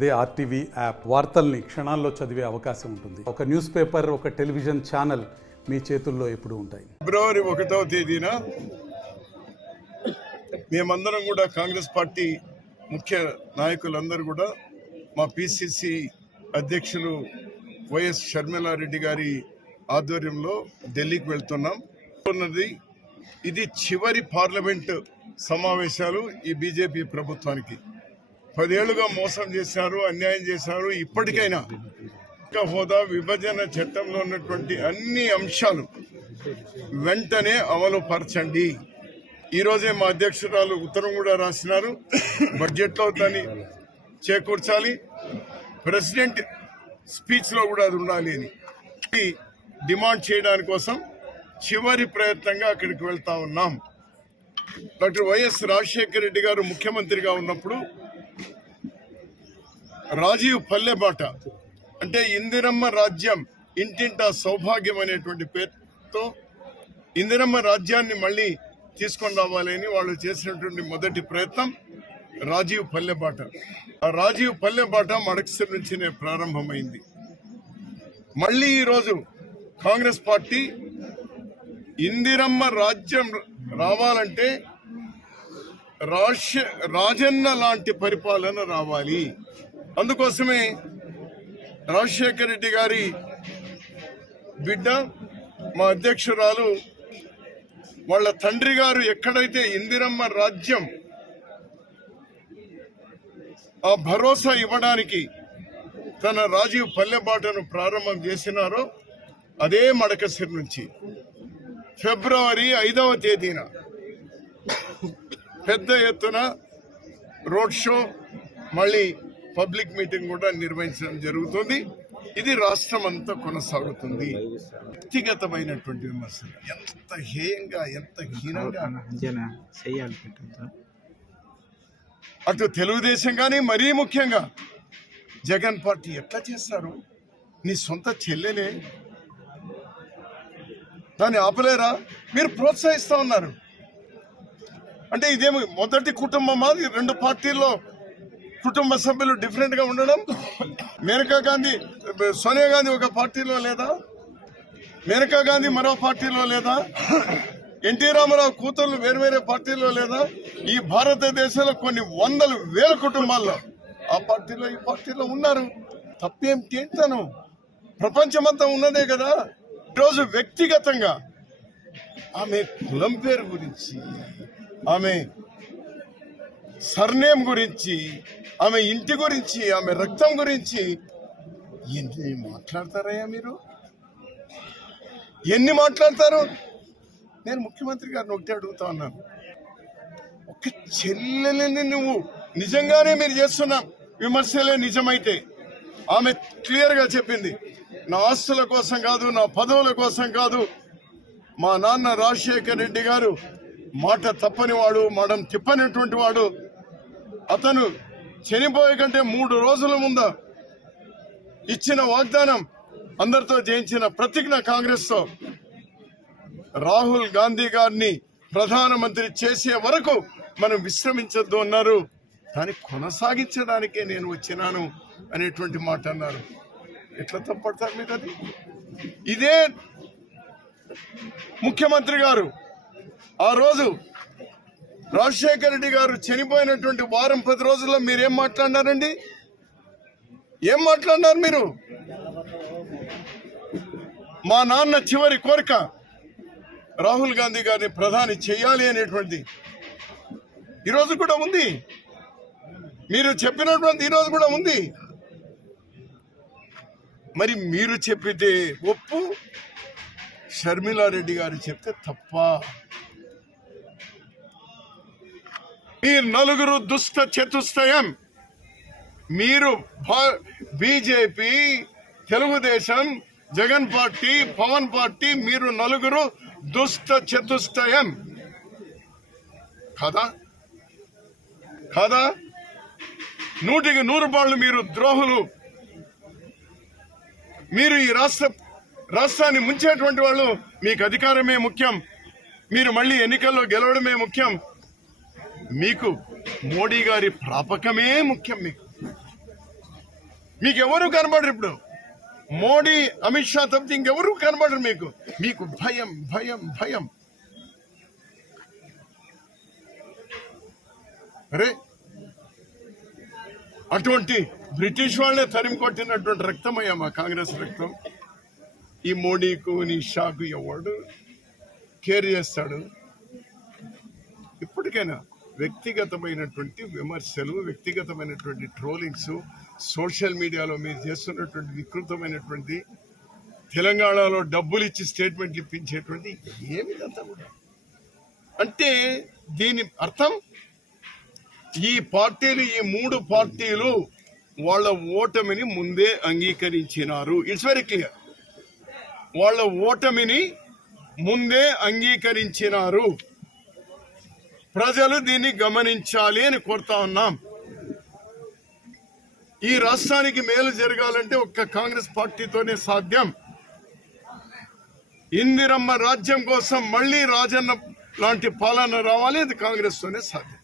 అదే RTV app వార్తల్ని క్షణాల్లో చదివే అవకాశం ఉంటుంది. ఒక న్యూస్ పేపర్, ఒక టెలివిజన్ ఛానల్ మీ చేతుల్లో ఎప్పుడూ ఉంటాయి. ఫిబ్రవరి 1వ తేదీన మేమందరం కూడా కాంగ్రెస్ పార్టీ ముఖ్య నాయకులందరూ కూడా మా పిసిసి అధ్యక్షులు వైఎస్ షర్మిలారెడ్డి గారి ఆధ్వర్యంలో ఢిల్లీకి వెళ్తున్నాం. ఇది చివరి పార్లమెంటు సమావేశాలు ఈ బీజేపీ ప్రభుత్వానికి. 10 ఏళ్లుగా మోసం చేశారు, అన్యాయం చేశారు. ఇప్పటికైనా హోదా, విభజన చట్టంలో ఉన్నటువంటి అన్ని అంశాలు వెంటనే అమలు పరచండి. ఈరోజే మా అధ్యక్షురాలు ఉత్తరం కూడా రాసినారు. బడ్జెట్లో దాన్ని చేకూర్చాలి, ప్రెసిడెంట్ స్పీచ్లో కూడా అది ఉండాలి అని డిమాండ్ చేయడానికి కోసం చివరి ప్రయత్నంగా అక్కడికి వెళ్తా ఉన్నాం. డాక్టర్ వైఎస్ రాజశేఖర రెడ్డి గారు ముఖ్యమంత్రిగా ఉన్నప్పుడు రాజీవ్ పల్లెబాట అంటే ఇందిరమ్మ రాజ్యం ఇంటింటా సౌభాగ్యం అనేటువంటి పేరుతో ఇందిరమ్మ రాజ్యాన్ని మళ్ళీ తీసుకొని రావాలని వాళ్ళు చేసినటువంటి మొదటి ప్రయత్నం రాజీవ్ పల్లెబాట. ఆ రాజీవ్ పల్లెబాట మడకసిరి నుంచినే ప్రారంభమైంది. మళ్ళీ ఈరోజు కాంగ్రెస్ పార్టీ ఇందిరమ్మ రాజ్యం రావాలంటే రాజన్న లాంటి పరిపాలన రావాలి. అందుకోసమే రాజశేఖర రెడ్డి గారి బిడ్డ మా అధ్యక్షురాలు వాళ్ళ తండ్రి గారు ఎక్కడైతే ఇందిరమ్మ రాజ్యం ఆ భరోసా ఇవ్వడానికి తన రాజీవ్ పల్లెబాటను ప్రారంభం చేసినారో అదే మడకసిరి నుంచి ఫిబ్రవరి 5వ తేదీన పెద్ద ఎత్తున రోడ్ షో, మళ్ళీ పబ్లిక్ మీటింగ్ కూడా నిర్వహించడం జరుగుతుంది. ఇది రాష్ట్రం అంతా కొనసాగుతుంది. వ్యక్తిగతమైనటువంటి విమర్శలు ఎంత హేయంగా, ఎంత హీనంగా అటు తెలుగుదేశం కానీ మరీ ముఖ్యంగా జగన్ పార్టీ ఎట్లా చేస్తారు? నీ సొంత చెల్లెలే, దాన్ని ఆపలేరా? మీరు ప్రోత్సహిస్తూ ఉన్నారు. అంటే ఇదేమి మొదటి కుటుంబమా? 2 పార్టీల్లో కుటుంబ సభ్యులు డిఫరెంట్ గా ఉండడం. మేనకా గాంధీ, సోనియా గాంధీ ఒక పార్టీలో లేదా? మేనకా గాంధీ మరో పార్టీలో లేదా? ఎన్టీ రామారావు కూతుర్లు వేరే పార్టీలో లేదా? ఈ భారతదేశంలో కొన్ని వందల వేల కుటుంబాల్లో ఆ పార్టీలో ఈ పార్టీలో ఉన్నారు. తప్పేమిటి ఏంటను? ప్రపంచమంతా ఉన్నదే కదా. ఈరోజు వ్యక్తిగతంగా ఆమె కులం పేరు గురించి, ఆమె సర్నేమ్ గురించి, ఆమె ఇంటి గురించి, ఆమె రక్తం గురించి ఎన్ని మాట్లాడతారయ్యా మీరు? ఎన్ని మాట్లాడతారు? నేను ముఖ్యమంత్రి గారిని ఒకటి అడుగుతా ఉన్నాను. ఒక చెల్లెలని నువ్వు నిజంగానే మీరు చేస్తున్న విమర్శలే నిజమైతే, ఆమె క్లియర్గా చెప్పింది, నా ఆస్తుల కోసం కాదు, నా పదవుల కోసం కాదు, మా నాన్న రాజశేఖర రెడ్డి గారు మాట తప్పని వాడు, మడం తిప్పనటువంటి వాడు. అతను చనిపోయే కంటే 3 రోజుల ముందు ఇచ్చిన వాగ్దానం, అందరితో చేయించిన ప్రతిజ్ఞ కాంగ్రెస్తో రాహుల్ గాంధీ గారిని ప్రధానమంత్రి చేసే వరకు మనం విశ్రమించొద్దు అన్నారు. దాన్ని కొనసాగించడానికే నేను వచ్చినాను అనేటువంటి మాట అన్నారు. ఎట్లా తప్పడతారు మీరు? అది ఇదే ముఖ్యమంత్రి గారు ఆ రోజు రాజశేఖర రెడ్డి గారు చనిపోయినటువంటి వారం 10 రోజుల్లో మీరేం మాట్లాడినారండి? ఏం మాట్లాడినారు మీరు? మా నాన్న చివరి కోరిక రాహుల్ గాంధీ గారిని ప్రధాని చేయాలి అనేటువంటిది ఈరోజు కూడా ఉంది. మీరు చెప్పినటువంటి ఈరోజు కూడా ఉంది. మరి మీరు చెప్పితే ఒప్పు, షర్మిలారెడ్డి గారు చెప్తే తప్ప? మీరు నలుగురు దుష్ట చతుష్టయం. మీరు BJP, Telugudesam, Jagan party, Pavan party, మీరు నలుగురు దుష్ట చతుష్టయం కాదా? కాదా? 100కి 100 పాళ్ళు మీరు ద్రోహులు. మీరు ఈ రాష్ట్రాన్ని ముంచేటువంటి వాళ్ళు. మీకు అధికారమే ముఖ్యం, మీరు మళ్ళీ ఎన్నికల్లో గెలవడమే ముఖ్యం, మీకు మోడీ గారి ప్రాపకమే ముఖ్యం. మీకు మీకెవరు కనబడరు ఇప్పుడు. మోడీ, అమిత్ షా తప్పితే ఇంకెవరు కనబడరు మీకు. మీకు భయం భయం భయం. అరే అటువంటి బ్రిటిష్ వాళ్ళే తరిమి కొట్టినటువంటి రక్తమయ్యా మా కాంగ్రెస్ రక్తం. ఈ మోడీకు నీ షాకు ఎవడు కేర్ చేస్తాడు? ఇప్పటికైనా వ్యక్తిగతమైనటువంటి విమర్శలు, వ్యక్తిగతమైనటువంటి ట్రోలింగ్స్, సోషల్ మీడియాలో మీరు చేస్తున్నటువంటి వికృతమైనటువంటి, తెలంగాణలో డబ్బులు ఇచ్చి స్టేట్మెంట్లు ఇప్పించేటువంటి ఏమిదంతా కూడా. అంటే దీని అర్థం ఈ పార్టీలు, ఈ 3 పార్టీలు వాళ్ళ ఓటమిని ముందే అంగీకరించినారు. It's very clear. వాళ్ళ ఓటమిని ముందే అంగీకరించినారు. ప్రజలు దీన్ని గమనించాలి అని కోరుతా ఉన్నాం. ఈ రాష్ట్రానికి మేలు జరగాలంటే ఒక్క కాంగ్రెస్ పార్టీతోనే సాధ్యం. ఇందిరమ్మ రాజ్యం కోసం మళ్ళీ రాజన్న లాంటి పాలన రావాలి, అది కాంగ్రెస్ తోనే సాధ్యం.